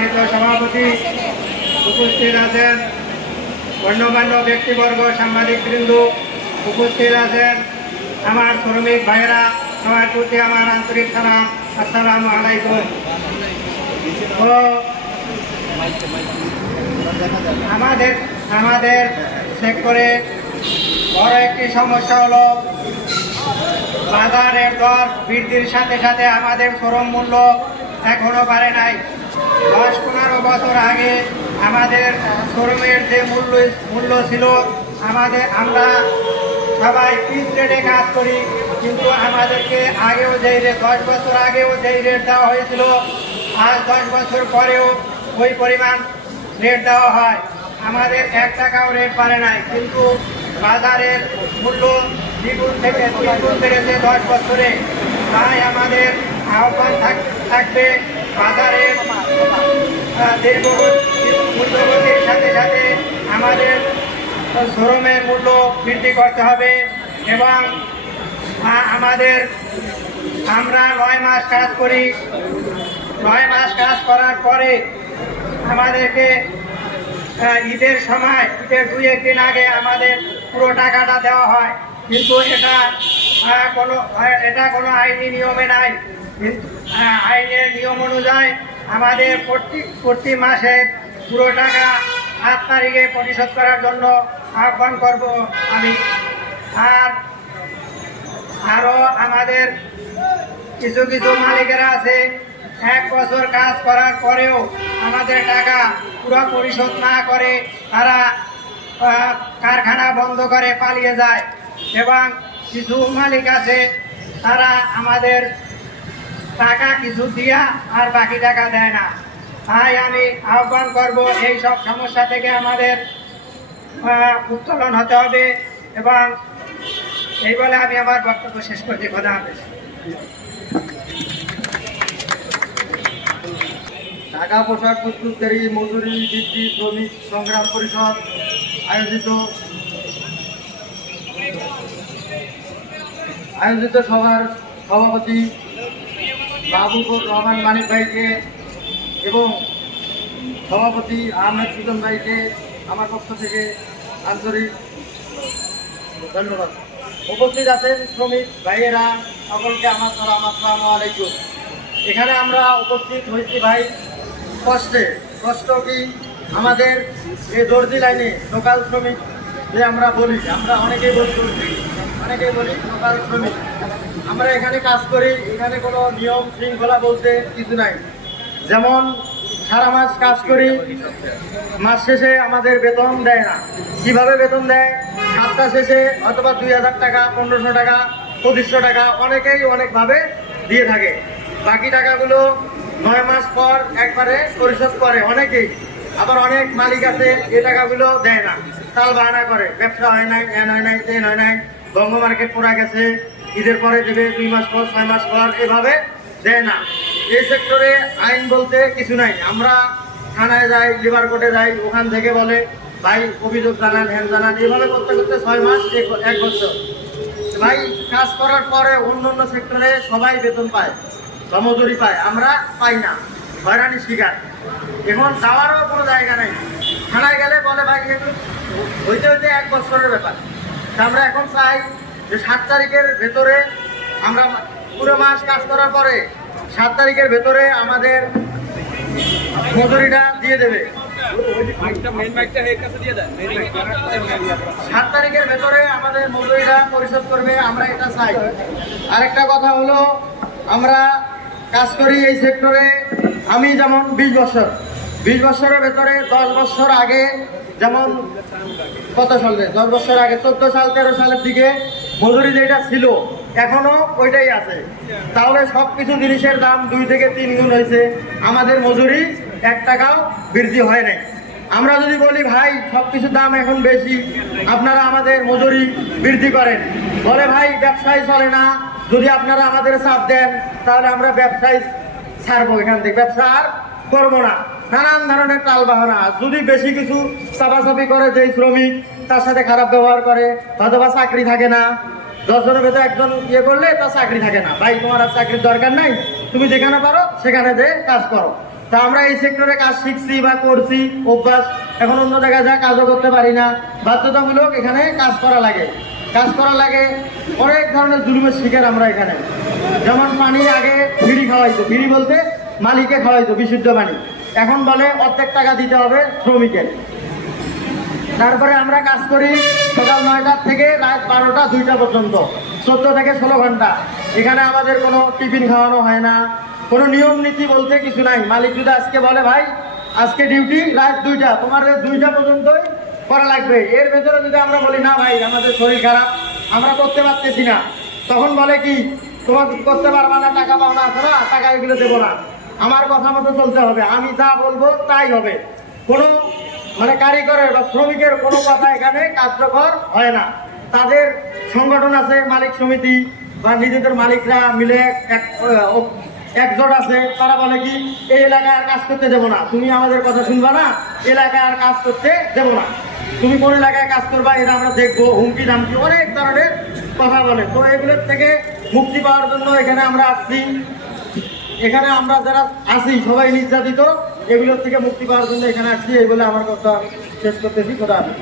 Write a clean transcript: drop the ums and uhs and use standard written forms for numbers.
সম্মানিত সভাপতি, উপস্থিত আছেন গণ্যমান্য ব্যক্তিবর্গ, সাংবাদিকবৃন্দ, উপস্থিত আছেন আমার শ্রমিক ভাইয়েরা, সবার প্রতি আমার আন্তরিক সালাম, আসসালামু আলাইকুম। তো আমাদের সেক্টরে বড় একটি সমস্যা হলো বাজারের দর বৃদ্ধির সাথে সাথে আমাদের শ্রম মূল্য এখনো বাড়ে নাই। 10-15 বছর আগে আমাদের শ্রমের যে মূল্য ছিল, আমরা সবাই ফিক্সড রেটে কাজ করি, কিন্তু আমাদেরকে আগেও যেই রেট 10 বছর আগেও যেই রেট দেওয়া হয়েছিল, আজ 10 বছর পরেও ওই পরিমাণ রেট দেওয়া হয়। আমাদের 1 টাকাও রেট বাড়ে নাই, কিন্তু বাজারের মূল্য দ্বিগুণ থেকে 3 গুণ বেড়েছে 10 বছরে। তাই আমাদের আহ্বান থাকবে বাজারের মূল্যবৃদ্ধির সাথে সাথে আমাদের শ্রমের মূল্য বৃদ্ধি করতে হবে এবং আমরা 9 মাস কাজ করি। 9 মাস কাজ করার পরে আমাদেরকে ঈদের সময়, ঈদের 2-1 দিন আগে আমাদের পুরো টাকাটা দেওয়া হয়, কিন্তু এটা কোনো আইনি নিয়মে নাই। কিন্তু আইনের নিয়ম অনুযায়ী আমাদের প্রতি মাসের পুরো টাকা 7 তারিখে পরিশোধ করার জন্য আহ্বান করব আমি। আরও আমাদের কিছু মালিকেরা আছে, 1 বছর কাজ করার পরেও আমাদের টাকা পুরো পরিশোধ না করে তারা কারখানা বন্ধ করে পালিয়ে যায়, এবং কিছু মালিক আছে তারা আমাদের টাকা কিছু দিয়া আর বাকি টাকা দেয় না। তাই আমি আহ্বান করব এই সব সমস্যা থেকে আমাদের উত্তোলন হতে হবে, এবং এই বলে আমি আমার বক্তব্য শেষ করছি। খোদা হাফেজ। ঢাকা পোশাক প্রস্তুতকারী মজুরি বৃদ্ধি শ্রমিক সংগ্রাম পরিষদ আয়োজিত সভার সভাপতি মাহবুবুর রহমান মানিক ভাইকে এবং সভাপতি আহমেদ সুজন ভাইকে আমার পক্ষ থেকে আন্তরিক ধন্যবাদ। উপস্থিত আছেন শ্রমিক ভাইয়েরা, সকলকে আমার সালাম, আসসালামু আলাইকুম। এখানে আমরা উপস্থিত হয়েছি ভাই কষ্ট কি আমাদের এই দর্জি লাইনে লোকাল শ্রমিক যে আমরা অনেকেই বলি লোকাল শ্রমিক। আমরা এখানে কাজ করি, এখানে কোনো নিয়ম শৃঙ্খলা বলতে কিছু নাই। যেমন সারা মাস কাজ করি, মাস শেষে আমাদের বেতন দেয় না। কিভাবে বেতন দেয়? সপ্তাহ শেষে অথবা 2000 টাকা, 1500 টাকা, 2500 টাকা অনেকেই অনেকভাবে দিয়ে থাকে। বাকি টাকাগুলো 9 মাস পর একবারে পরিশোধ করে অনেকেই। আবার অনেক মালিক আছে এই টাকাগুলো দেয় না, তাল বাহানা করে, ব্যবসা হয় নাই, হয় নাই, তেন হয় নাই, বঙ্গ মার্কেট পড়া গেছে, ঈদের পরে দেবে 2 মাস পর, 6 মাস পর, এভাবে দেয় না। এই সেক্টরে আইন বলতে কিছু নাই। আমরা থানায় যাই, লিভার কোর্টে যাই, ওখান থেকে বলে ভাই অভিযোগ জানান, হ্যান জানান, এভাবে করতে করতে 6 মাস 1 বছর। ভাই কাজ করার পরে অন্য সেক্টরে সবাই বেতন পায় বা মজুরি পায়, আমরা পাই না, হয়রানি শিকার। এখন যাওয়ারও কোনো জায়গা নাই। থানায় গেলে বলে ভাই হইতে 1 বছরের ব্যাপার। আমরা এখন চাই যে 7 তারিখের ভেতরে, আমরা পুরো মাস কাজ করার পরে 7 তারিখের ভেতরে আমাদের মজুরিটা দিয়ে দেবে। 7 তারিখের ভেতরে আমাদের মজুরিটা পরিশোধ করবে, আমরা এটা চাই। আরেকটা কথা হলো, আমরা কাজ করি এই সেক্টরে, আমি যেমন 20 বছরের ভেতরে 10 বছর আগে, যেমন কত সালে 10 বছর আগে 14 সাল 13 সালের দিকে মজুরি যেটা ছিল এখনো ওইটাই আছে। তাহলে সবকিছু জিনিসের দাম 2 থেকে 3 গুণ হয়েছে, আমাদের মজুরি 1 টাকাও বৃদ্ধি হয় নাই। আমরা যদি বলি ভাই সবকিছুর দাম এখন বেশি, আপনারা আমাদের মজুরি বৃদ্ধি করেন, বলে ভাই ব্যবসায় চলে না, যদি আপনারা আমাদের চাপ দেন তাহলে আমরা ব্যবসায় ছাড়বো, এখান থেকে ব্যবসা আর করবো না। নানান ধরনের টাল বাহানা। যদি বেশি কিছু চাপাচাপি করে যেই শ্রমিক, তার সাথে খারাপ ব্যবহার করে, অথবা চাকরি থাকে না, 10 জনের ভেতরে একজন ইয়ে করলে তার চাকরি থাকে না। ভাই তোমার আর চাকরির দরকার নাই, তুমি যেখানে পারো সেখানে যে কাজ করো, তা আমরা এই সেক্টরে কাজ শিখছি বা করছি, অভ্যাস, এখন অন্য জায়গায় যা কাজও করতে পারি না, বাধ্যতামূলক এখানে কাজ করা লাগে। অনেক ধরনের জুলুমের শিকার আমরা এখানে। যেমন পানি আগে বিড়ি খাওয়াইতো, বিড়ি বলতে মালিকে খাওয়াইতো বিশুদ্ধ পানি, এখন বলে অর্ধেক টাকা দিতে হবে শ্রমিকের। তারপরে আমরা কাজ করি সকাল 9টা থেকে রাত 12টা 2টা পর্যন্ত, 14 থেকে 16 ঘন্টা। এখানে আমাদের কোনো টিফিন খাওয়ানো হয় না, কোনো নিয়ম নীতি বলতে কিছু নাই। মালিক যদি আজকে বলে ভাই আজকে ডিউটি রাত 2টা, তোমার 2টা পর্যন্তই করা লাগবে, এর ভেতরে যদি আমরা বলি না ভাই আমাদের শরীর খারাপ, আমরা করতে পারতেছি না, তখন বলে কি তোমার করতে পারবা না, টাকা পাওনা আছে না, টাকা এগুলো দেবো না, আমার কথা মতো চলতে হবে, আমি যা বলবো তাই হবে। কোনো কারিগরের বা শ্রমিকের কোনো কথা এখানে কার্যকর হয় না। তাদের সংগঠন আছে, মালিক সমিতি বা নিজেদের মালিকরা মিলে একজোট আছে, তারা বলে কি এই এলাকায় আর কাজ করতে দেবো না, তুমি আমাদের কথা শুনবা না, এলাকায় আর কাজ করতে দেবো না, তুমি কোন এলাকায় কাজ করবা এটা আমরা দেখবো, হুমকি ধামকি অনেক ধরনের কথা বলে। তো এগুলোর থেকে মুক্তি পাওয়ার জন্য এখানে আমরা আসছি। এখানে আমরা যারা আছি সবাই নির্যাতিত, এগুলোর থেকে মুক্তি পাওয়ার জন্য এখানে আসছি। এই বলে আমার কথা শেষ করতেছি। খোদা হাফেজ।